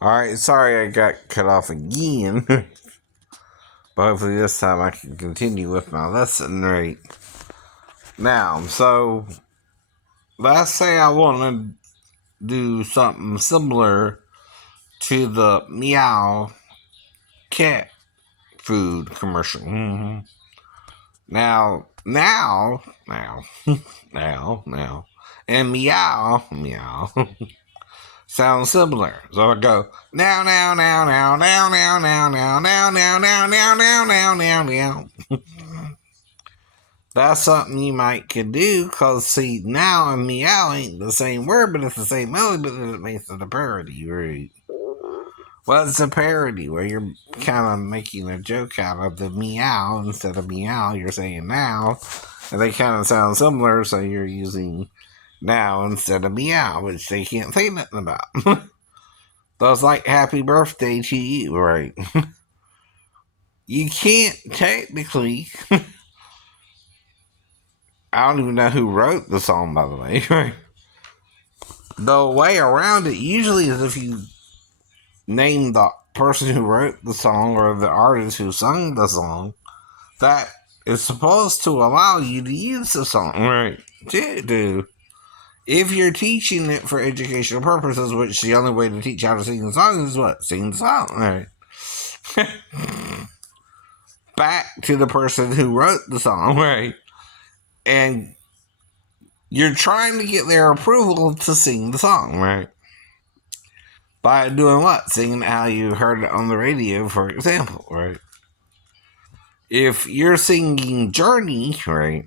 Alright, sorry I got cut off again. But hopefully this time I can continue with my lesson right now. So, let's say I want to do something similar to the meow cat food commercial. Now, now, and meow, sounds similar. So I go now, now. That's something you might could do, cause see, now and meow ain't the same word, but it's the same melody, but it makes it a parody, right? Well, it's a parody where you're kind of making a joke out of the meow instead of meow. You're saying now, and they kind of sound similar, so you're using now instead of meow, which they can't say nothing about. That's like happy birthday to you, right? You can't technically. I don't even know who wrote the song, by the way. Right? The way around it usually is if you name the person who wrote the song or the artist who sung the song, that is supposed to allow you to use the song, right? To if you're teaching it for educational purposes, which the only way to teach how to sing the song is what? Sing the song, right? Back to the person who wrote the song, right? And you're trying to get their approval to sing the song, right? By doing what? Singing how you heard it on the radio, for example, right? If you're singing Journey, right?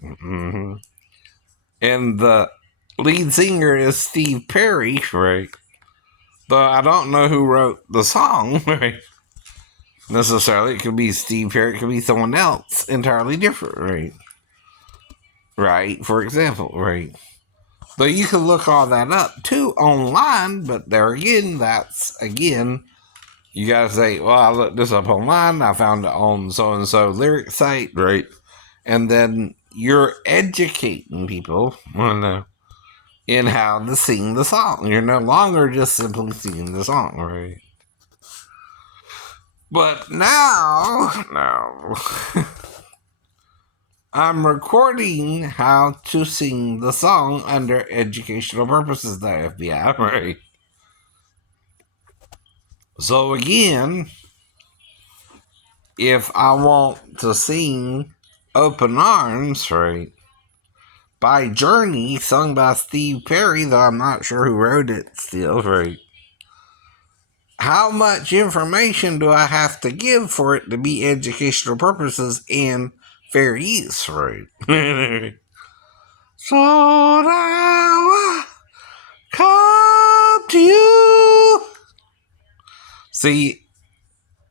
And the lead singer is Steve Perry, right? Though I don't know who wrote the song, right? Necessarily, it could be Steve Perry, it could be someone else entirely different, right? Right, for example, right? Though you can look all that up too online, but there again, you gotta say, well, I looked this up online, I found it on so and so lyric site, right? And then you're educating people in how to sing the song. You're no longer just simply singing the song, right? But now, I'm recording how to sing the song under educational purposes, the FBI, right? So again, if I want to sing Open Arms, right, by Journey, sung by Steve Perry, though I'm not sure who wrote it still, right? How much information do I have to give for it to be educational purposes and fair use, right? So now I come to you. See,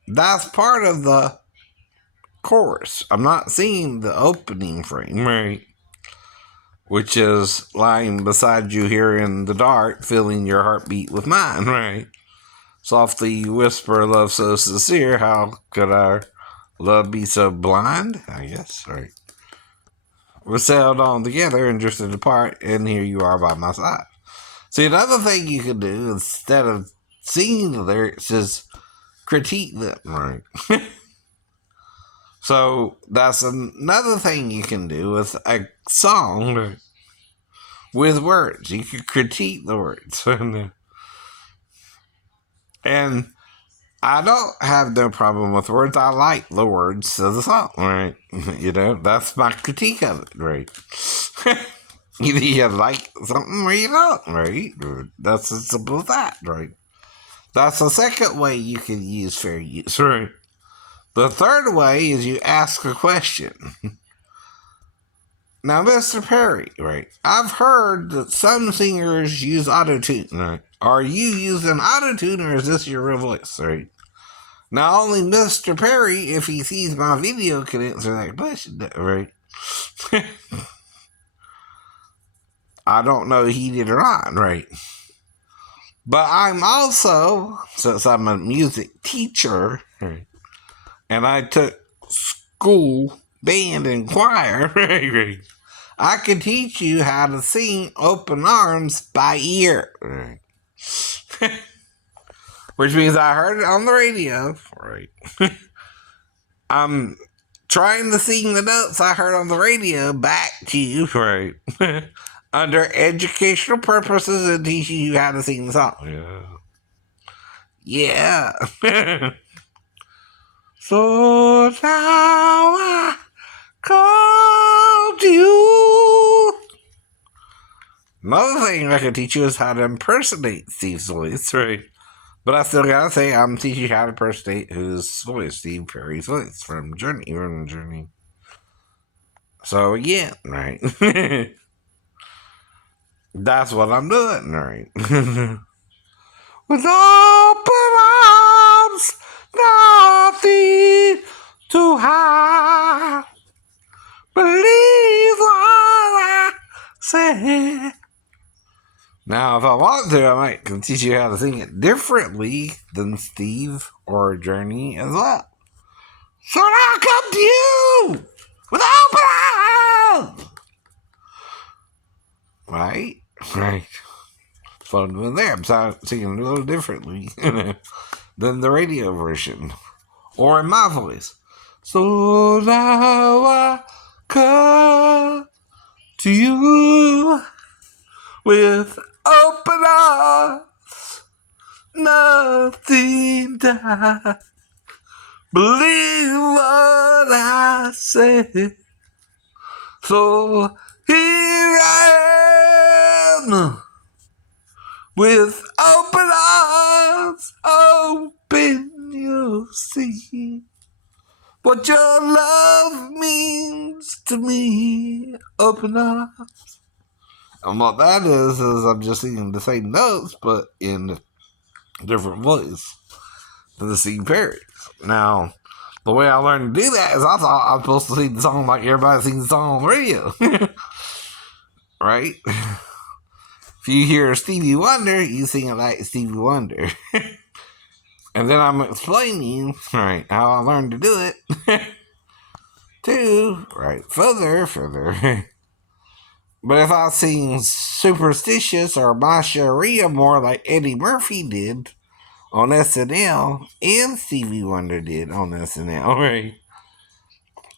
that's part of the chorus. I'm not singing the opening frame, right? Which is lying beside you here in the dark, filling your heartbeat with mine, right? Softly you whisper, love so sincere, how could our love be so blind? I guess, right? We sailed on together and drifted apart, and here you are by my side. See, another thing you can do, instead of singing the lyrics, is critique them, right? So that's another thing you can do with a song with words. You can critique the words. And I don't have no problem with words. I like the words of the song, right? That's my critique of it, right? Either you like something or you don't, right? That's as simple as that, right? That's the second way you can use fair use, right? The third way is you ask a question. Now, Mr. Perry, right? I've heard that some singers use autotune, right? Are you using autotune or is this your real voice, right? Now, only Mr. Perry, if he sees my video, can answer that question, right? I don't know he did or not, right? But I'm also, since I'm a music teacher, right, and I took school, band, and choir, right, I can teach you how to sing Open Arms by ear. Right. which means I heard it on the radio. Right. I'm trying to sing the notes I heard on the radio back to you. Right. Under educational purposes and teaching you how to sing the song. Yeah. Yeah. So now I come to you. Another thing I can teach you is how to impersonate Steve's voice, right? But I still gotta say, I'm teaching you how to impersonate his voice, Steve Perry's voice from Journey. So, yeah, right. That's what I'm doing, right? With open arms, nothing to hide. Believe what I say. Now, if I want to, I might can teach you how to sing it differently than Steve or Journey as well. So now I come to you with open arms. Right? Right. That's what I'm doing there. I'm singing a little differently than the radio version. Or in my voice. So now I come to you with open arms, nothing to hide. Believe what I say. So here I am with open arms. Open, you'll see what your love means to me. Open arms. And what that is I'm just singing the same notes, but in a different voice than the Steve Perry. Now, the way I learned to do that is I thought I was supposed to sing the song like everybody sings the song on the radio. Right? If you hear Stevie Wonder, you sing it like Stevie Wonder. And then I'm explaining, right, how I learned to do it. To, right, further. But if I sing Superstitious or My Sharia more like Eddie Murphy did on SNL and Stevie Wonder did on SNL, right,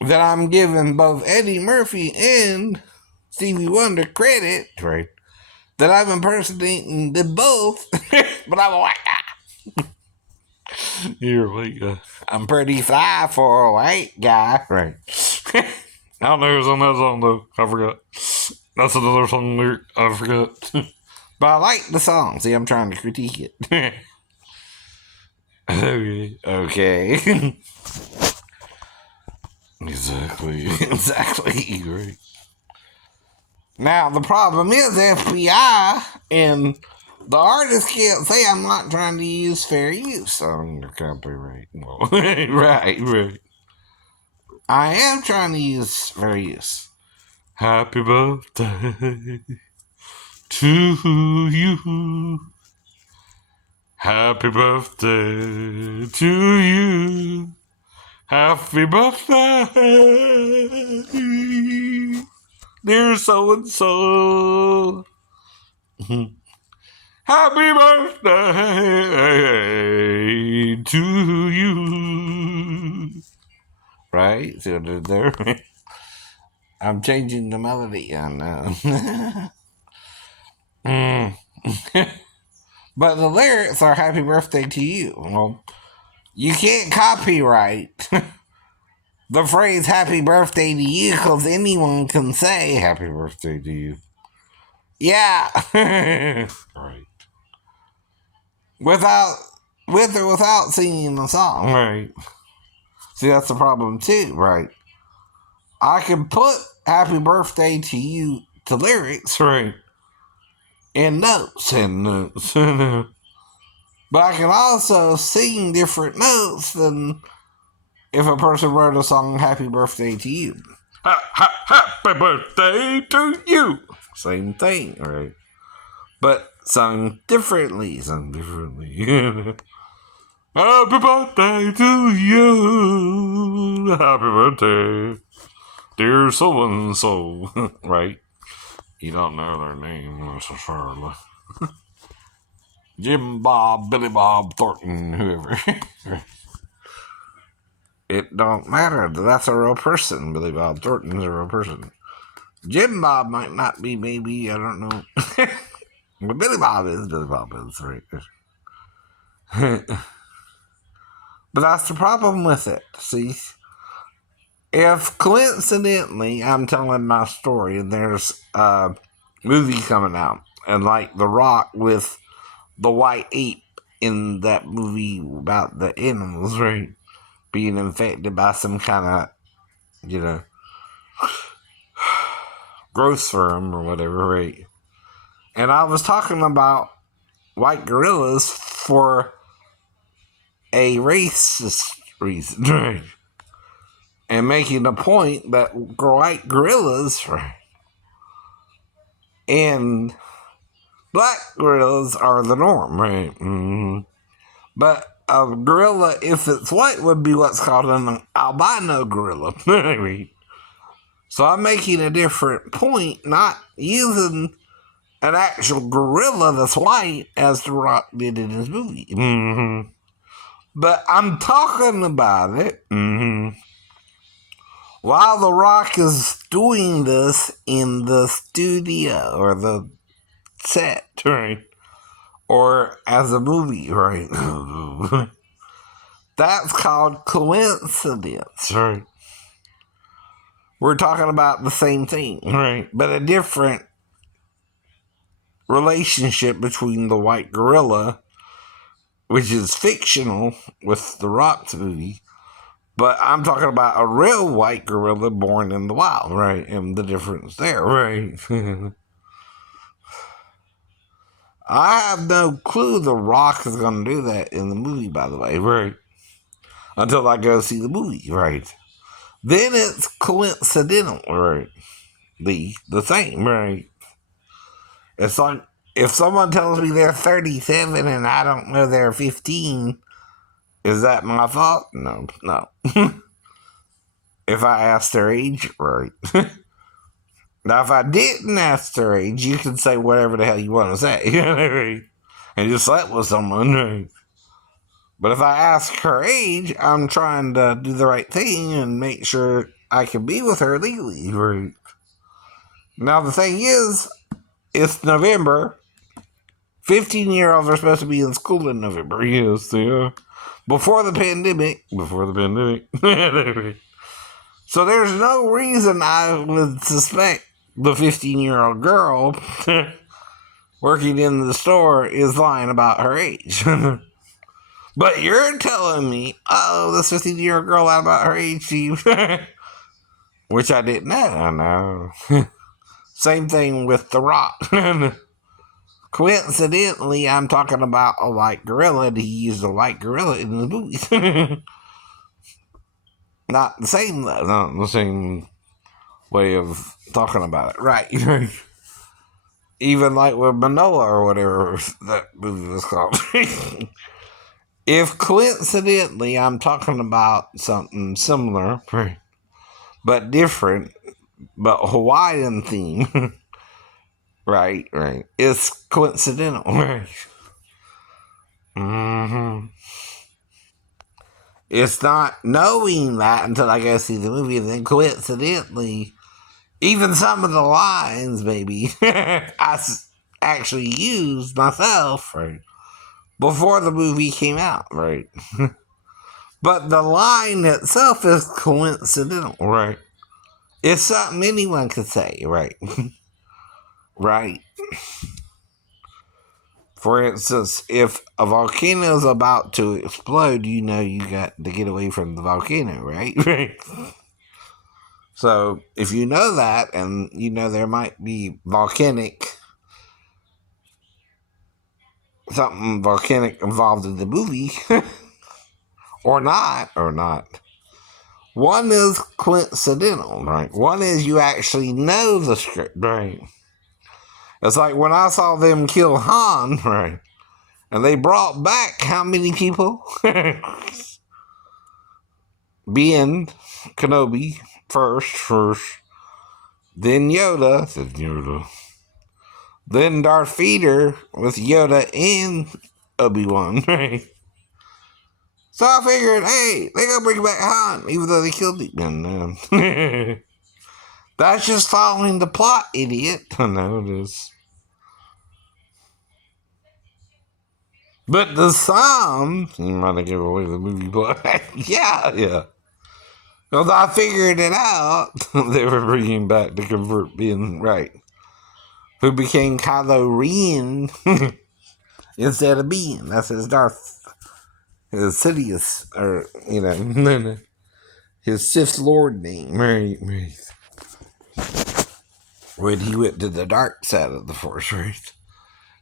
then I'm giving both Eddie Murphy and Stevie Wonder credit, right, that I'm impersonating them both, but I'm a white guy. You're a white guy. I'm pretty fly for a white guy, right. I don't know who's on that song, though. I forgot. That's another song lyric. I forgot. But I like the song. See, I'm trying to critique it. Okay. Exactly. Right. Now, the problem is FBI and the artist can't say I'm not trying to use fair use on the copyright. Well, right. I am trying to use fair use. Happy birthday to you. Happy birthday to you. Happy birthday, dear so-and-so. Happy birthday to you. Right? So there. I'm changing the melody, I know. But the lyrics are happy birthday to you. Well, you can't copyright the phrase happy birthday to you because anyone can say happy birthday to you. Yeah. Right. With or without singing the song. Right. See, that's the problem too, right? I can put happy birthday to you to lyrics, right? And notes. But I can also sing different notes than if a person wrote a song, Happy Birthday to You. Happy birthday to you. Same thing, right? But sung differently. Happy birthday to you. Happy birthday, dear so-and-so. Right? You don't know their name necessarily. Jim Bob, Billy Bob Thornton, whoever. It don't matter. That's a real person. Billy Bob Thornton's a real person. Jim Bob might not be, maybe, I don't know. But Billy Bob is, right? But that's the problem with it, see? If coincidentally I'm telling my story and there's a movie coming out, and like The Rock with the white ape in that movie about the animals, right? Being infected by some kind of, growth serum or whatever, right? And I was talking about white gorillas for a racist reason, right? And making the point that white gorillas and black gorillas are the norm, right? Mm-hmm. But a gorilla, if it's white, would be what's called an albino gorilla. So I'm making a different point, not using an actual gorilla that's white as The Rock did in his movie. Mm-hmm. But I'm talking about it. Mm-hmm. While The Rock is doing this in the studio or the set, right? Or as a movie, right? That's called coincidence, right? We're talking about the same thing, right? But a different relationship between the white gorilla, which is fictional with The Rock's movie, but I'm talking about a real white gorilla born in the wild, right? And the difference there, right? I have no clue The Rock is going to do that in the movie, by the way, right? Until I go see the movie, right? Then it's coincidental, right? The same, right? It's like if someone tells me they're 37 and I don't know they're 15, is that my fault? No. If I ask their age, right? Now, if I didn't ask their age, you can say whatever the hell you want to say. And just slept with someone, right? But if I ask her age, I'm trying to do the right thing and make sure I can be with her legally, right? Now, the thing is, it's November. 15-year-olds are supposed to be in school in November. Yes, they are. Before the pandemic. So there's no reason I would suspect the 15-year-old girl working in the store is lying about her age. But you're telling me, this 15-year-old girl lied about her age, which I didn't know. I know. Same thing with The Rock. Coincidentally, I'm talking about a white gorilla, and he used a white gorilla in the movie. Not the same, though. Not the same way of talking about it. Right. Even like with Manoa or whatever that movie was called. If coincidentally I'm talking about something similar, but different, but Hawaiian theme, right, it's coincidental, right? Mm-hmm. It's not knowing that until I go see the movie, and then coincidentally, even some of the lines, maybe, I actually used myself, right, before the movie came out, right? But the line itself is coincidental, right? It's something anyone could say, right? Right. For instance, if a volcano is about to explode, you know you got to get away from the volcano, right? Right. So if you know that, and you know there might be something volcanic involved in the movie, or not. One is coincidental, right? One is you actually know the script, right? It's like when I saw them kill Han, right? And they brought back how many people? Ben Kenobi first, then Yoda, Then Darth Vader with Yoda and Obi-Wan, right? So I figured, hey, they gotta bring back Han, even though they killed him. And, that's just following the plot, idiot. I know it is. But the some, you might have given away the movie plot. yeah. Because I figured it out. They were bringing back the convert being right. Who became Kylo Ren instead of being. That's his Darth. His Sidious, or, his Sith Lord name. Right. When he went to the dark side of the Force, right?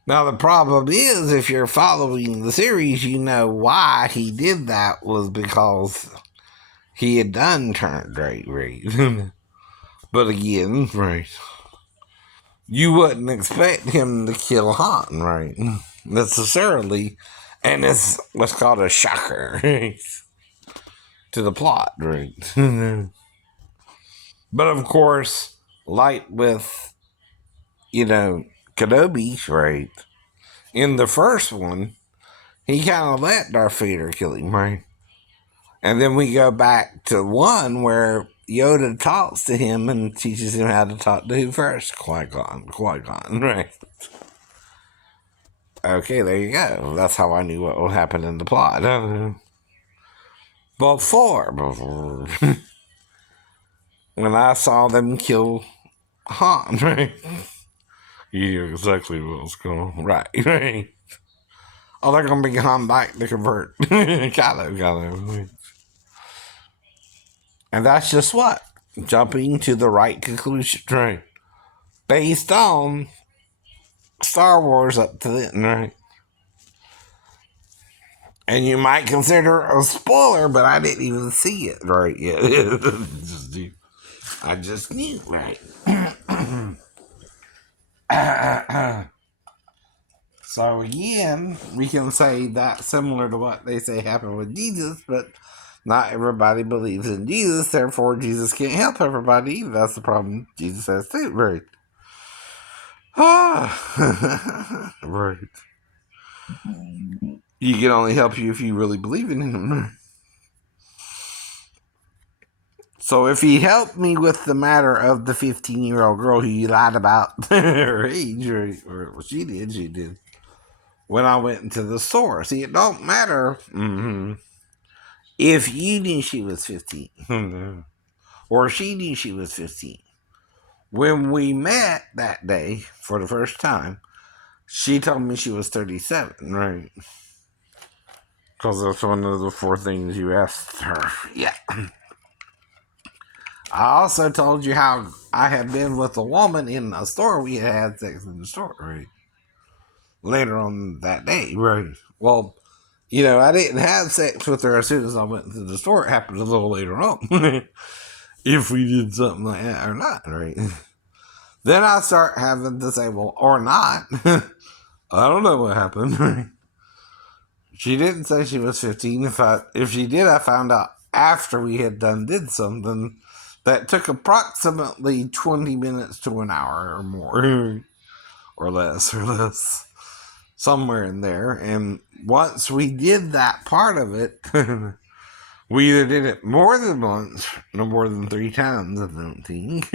Now, the problem is, if you're following the series, you know why he did that was because he had done turned right. But again, right, you wouldn't expect him to kill Han, right? Necessarily. And it's what's called a shocker, right? To the plot, right? But of course, like with, Kenobi, right? In the first one, he kind of let Darth Vader kill him, right? And then we go back to one where Yoda talks to him and teaches him how to talk to who first? Qui-Gon, right? Okay, there you go. That's how I knew what would happen in the plot. Before, when I saw them kill Han, right? You knew exactly what was going on. Right. Oh, they're going to be Han back to convert. Kylo. And that's just what? Jumping to the right conclusion, right? Based on Star Wars up to then, right? And you might consider a spoiler, but I didn't even see it right yet. I just knew, right? So again, we can say that's similar to what they say happened with Jesus, but not everybody believes in Jesus, therefore Jesus can't help everybody either. That's the problem Jesus has too, right? Right. He can only help you if you really believe in him. So if he helped me with the matter of the 15-year-old girl who you lied about her age, or she did, when I went into the store. See, it don't matter if you knew she was 15 or she knew she was 15. When we met that day for the first time, she told me she was 37, right? Because that's one of the 4 things you asked her. Yeah. I also told you how I had been with a woman in a store. We had sex in the store, right? Later on that day, right? Well, I didn't have sex with her as soon as I went to the store. It happened a little later on. If we did something like that or not, right? Then I start having to say, well, or not. I don't know what happened. She didn't say she was 15. If she did, I found out after we had did something that took approximately 20 minutes to an hour or more, or less, somewhere in there. And once we did that part of it, we either did it more than once, no more than 3 times, I don't think.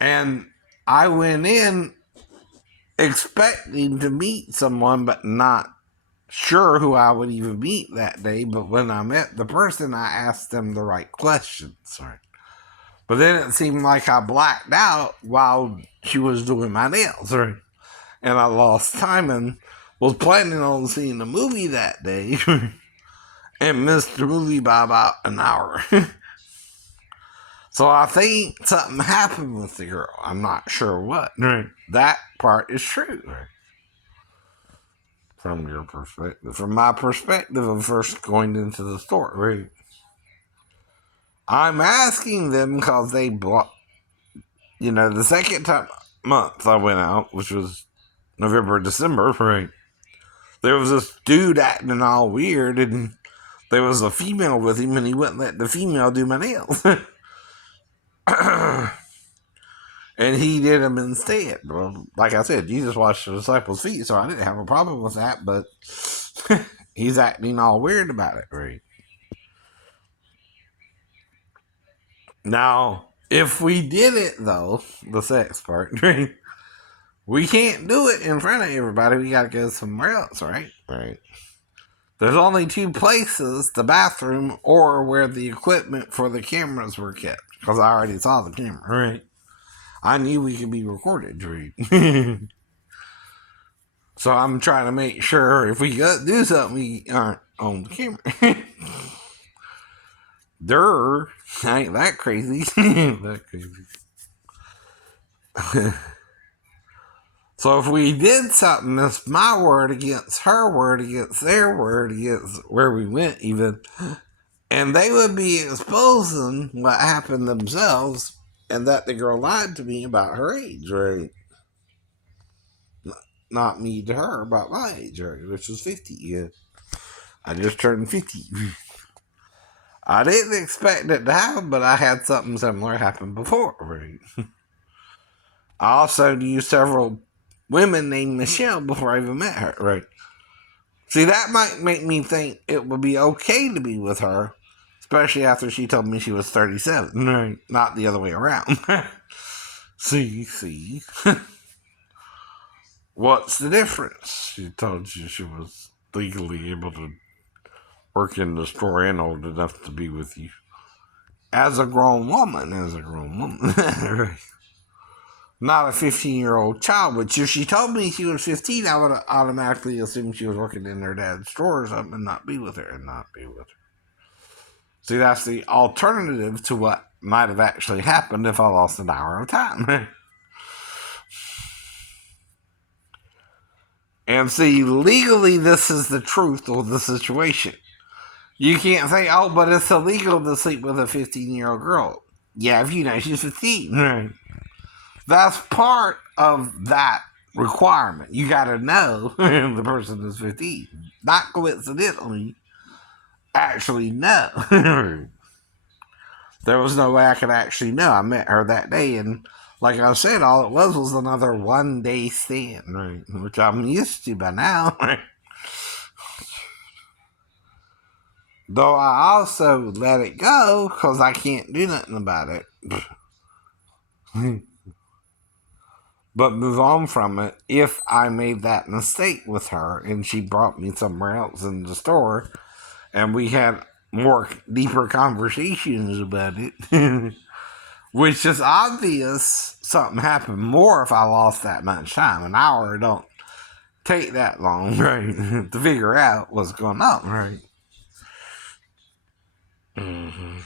And I went in expecting to meet someone, but not sure who I would even meet that day. But when I met the person, I asked them the right questions, right? But then it seemed like I blacked out while she was doing my nails, right? And I lost time and was planning on seeing the movie that day and missed the movie by about an hour. So I think something happened with the girl. I'm not sure what. Right. That part is true. Right. From your perspective. From my perspective of first going into the store. Right. I'm asking them because they blocked. The second month I went out, which was November, December, right? There was this dude acting all weird, and there was a female with him, and he wouldn't let the female do my nails. And he did them instead. Well, like I said, Jesus washed the disciples' feet, so I didn't have a problem with that, but he's acting all weird about it, right? Now, if we did it, though, the sex part, right? We can't do it in front of everybody. We gotta go somewhere else, right? Right. There's only two places, the bathroom or where the equipment for the cameras were kept. Because I already saw the camera, right? I knew we could be recorded, right? So I'm trying to make sure if we do something, we aren't on the camera. Durr, ain't that crazy. That crazy. So if we did something, it's my word against her word against their word against where we went even. And they would be exposing what happened themselves and that the girl lied to me about her age, right? Not me to her about my age, right? Which was 50. Yeah. I just turned 50. I didn't expect it to happen, but I had something similar happen before, right? I also knew several women named Michelle before I even met her, right? See, that might make me think it would be okay to be with her, especially after she told me she was 37, right? Not the other way around. See. What's the difference? She told you she was legally able to work in the store and old enough to be with you. As a grown woman. Right? Not a 15-year-old child, which if she told me she was 15, I would automatically assume she was working in her dad's store or something and not be with her. See, that's the alternative to what might have actually happened if I lost an hour of time. And see, legally, this is the truth of the situation. You can't say, oh, but it's illegal to sleep with a 15-year-old girl. Yeah, if you know she's 15. Right. That's part of that requirement. You got to know the person is 15. Not coincidentally, actually know. There was no way I could actually know. I met her that day, and like I said, all it was another one-day stand, right? Which I'm used to by now. Though I also let it go because I can't do nothing about it. But move on from it if I made that mistake with her and she brought me somewhere else in the store and we had more deeper conversations about it. Which is obvious something happened more if I lost that much time. An hour don't take that long, right? To figure out what's going on, right? Mm-hmm.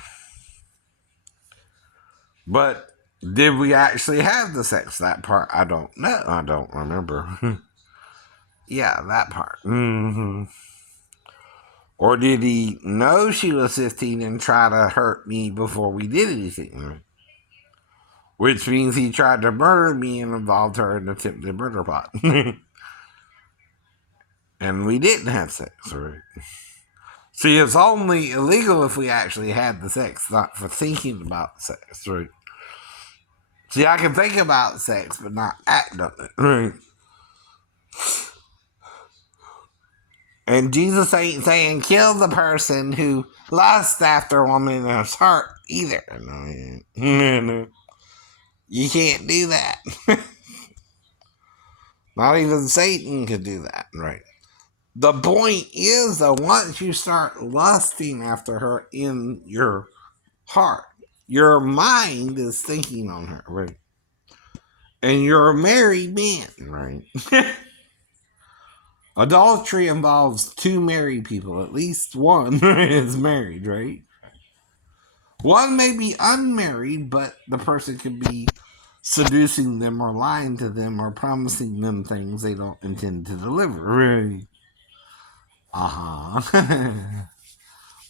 But did we actually have the sex? That part, I don't know. I don't remember. Yeah, that part. Mm-hmm. Or did he know she was 15 and try to hurt me before we did anything? Which means he tried to murder me and involved her in an attempted murder plot. And we didn't have sex, right? See, it's only illegal if we actually had the sex, not for thinking about sex, right? See, I can think about sex, but not act on it, right? And Jesus ain't saying kill the person who lusts after a woman in his heart either. No. You can't do that. Not even Satan could do that, right? The point is, though, once you start lusting after her in your heart, your mind is thinking on her, right? And you're a married man, right? Adultery involves two married people. At least one is married, right? One may be unmarried, but the person could be seducing them or lying to them or promising them things they don't intend to deliver, right?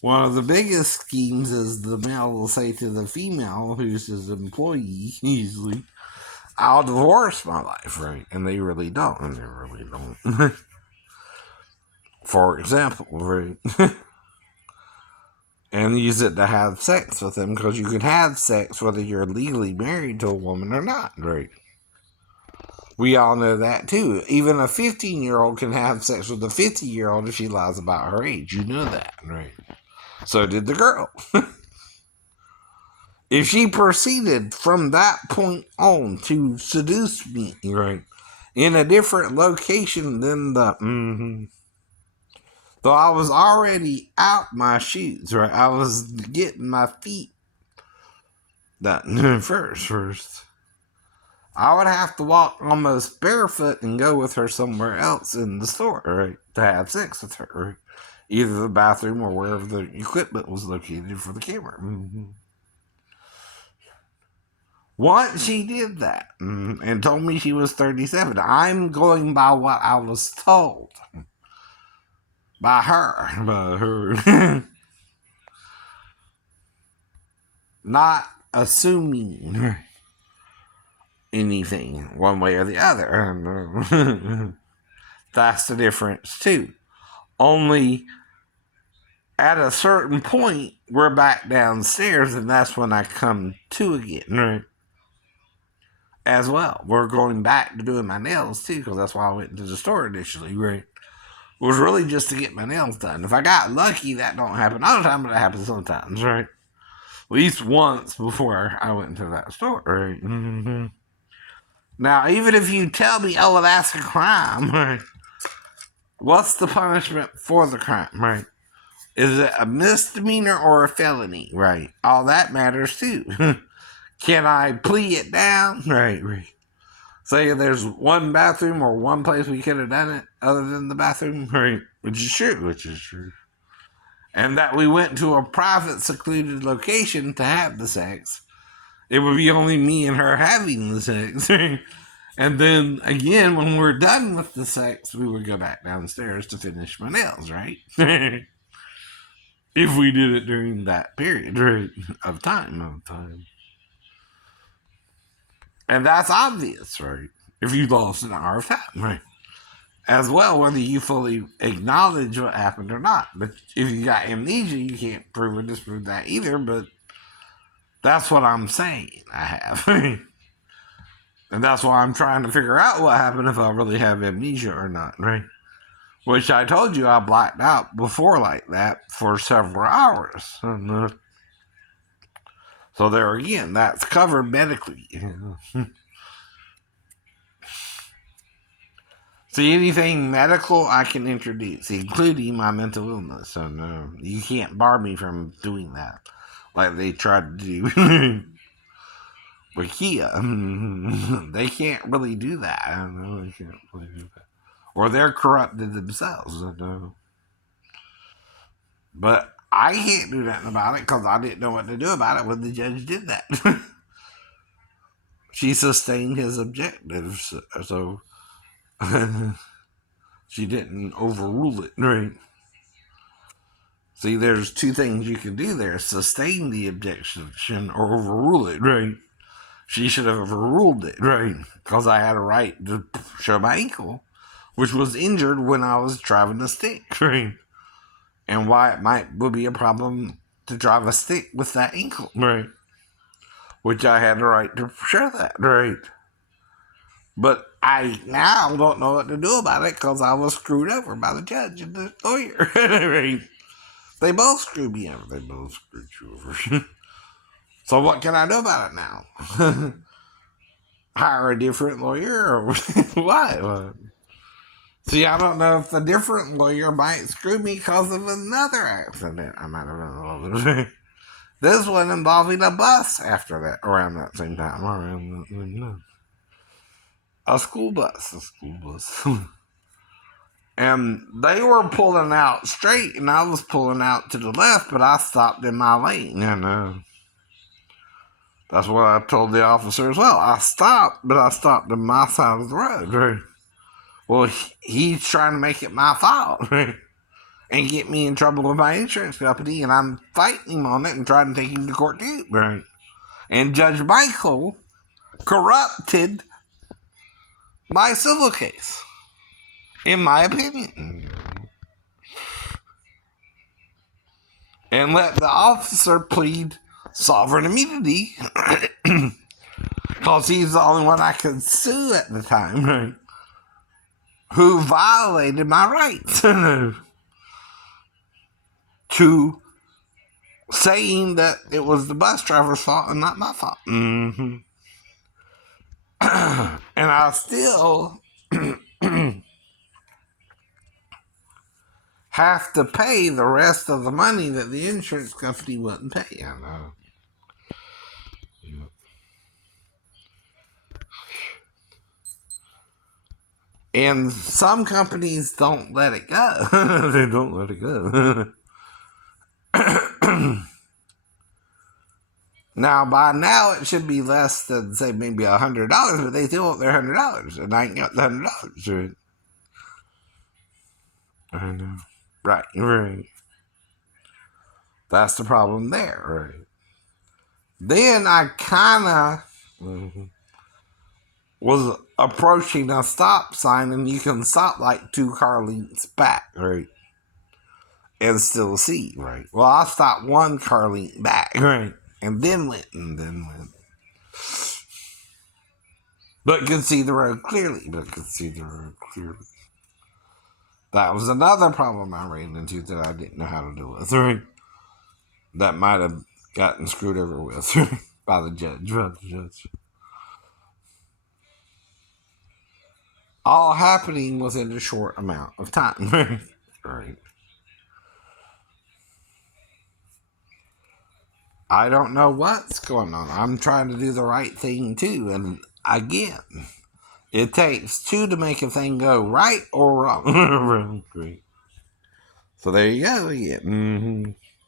One of the biggest schemes is the male will say to the female, who's his employee, usually, I'll divorce my life, right? And they really don't. For example, right? and use it to have sex with them, because you can have sex whether you're legally married to a woman or not, right? We all know that too. Even a 15-year-old can have sex with a 50-year-old if she lies about her age. You know that, right? So did the girl. If she proceeded from that point on to seduce me, right, in a different location than the though I was already out my shoes, right? I was getting my feet done first. I would have to walk almost barefoot and go with her somewhere else in the store, right, to have sex with her, right? Either the bathroom or wherever the equipment was located for the camera. Once she did that and told me she was 37, I'm going by what I was told by her, not assuming anything one way or the other. That's the difference too. Only at a certain point, we're back downstairs, and that's when I come to again, right? As well, we're going back to doing my nails too, because that's why I went to the store initially, right? It was really just to get my nails done. If I got lucky, that don't happen all the time, but it happens sometimes, right? At least once before I went into that store, right? Now, even if you tell me, oh, well, that's a crime, right? What's the punishment for the crime, right? Is it a misdemeanor or a felony, right? All that matters too. Can I plea it down? Right. Say there's one bathroom or one place we could have done it other than the bathroom, right? Which is true. And that we went to a private, secluded location to have the sex. It would be only me and her having the sex. And then, again, when we're done with the sex, we would go back downstairs to finish my nails, right? If we did it during that period, right, of time. And that's obvious, right? If you lost an hour of time, right? As well, whether you fully acknowledge what happened or not. But if you got amnesia, you can't prove or disprove that either. But that's what I'm saying I have. And that's why I'm trying to figure out what happened if I really have amnesia or not, right? Which I told you I blacked out before like that for several hours. So there again, that's covered medically. See, anything medical I can introduce, including my mental illness. So no, you can't bar me from doing that, like they tried to do with Kia. They can't really do that. I don't know. They can't really do that, or they're corrupted themselves. I know. But I can't do nothing about it because I didn't know what to do about it when the judge did that. She sustained his objectives, so she didn't overrule it, right? See, there's two things you can do there: sustain the objection or overrule it, right? She should have overruled it, right? Because I had a right to show my ankle, which was injured when I was driving a stick, right? And why it would be a problem to drive a stick with that ankle, right? Which I had the right to show that, right? But I now don't know what to do about it because I was screwed over by the judge and the lawyer, right? They both screwed me over. They both screwed you over. So what can I do about it now? Hire a different lawyer or what? See, I don't know if the different lawyer might screw me because of another accident I might have been involved in. This one involving a bus after that, around that same time. A school bus. And they were pulling out straight, and I was pulling out to the left, but I stopped in my lane, That's what I told the officer as well. I stopped, but I stopped on my side of the road, right? Well, he's trying to make it my fault, right? And get me in trouble with my insurance company, and I'm fighting him on it and trying to take him to court too, right? And Judge Michael corrupted my civil case, in my opinion. and let the officer plead sovereign immunity because he's the only one I could sue at the time, right? Who violated my rights to saying that it was the bus driver's fault and not my fault. Mm-hmm. And I still have to pay the rest of the money that the insurance company wouldn't pay. I know. And some companies don't let it go. They don't let it go. Now, by now, it should be less than, say, maybe $100, but they still want their $100, and I ain't got the $100. Right? I know. Right. That's the problem there, right? Then I kind of was approaching a stop sign, and you can stop like 2 car lengths back, right? And still see, right? Well, I stopped 1 car length back, right? And then went. But could see the road clearly. That was another problem I ran into that I didn't know how to deal with, right? That might have gotten screwed over with by the judge. All happening within a short amount of time. Right. I don't know what's going on. I'm trying to do the right thing too. And again, it takes 2 to make a thing go right or wrong. Right. So there you go again. Mm-hmm.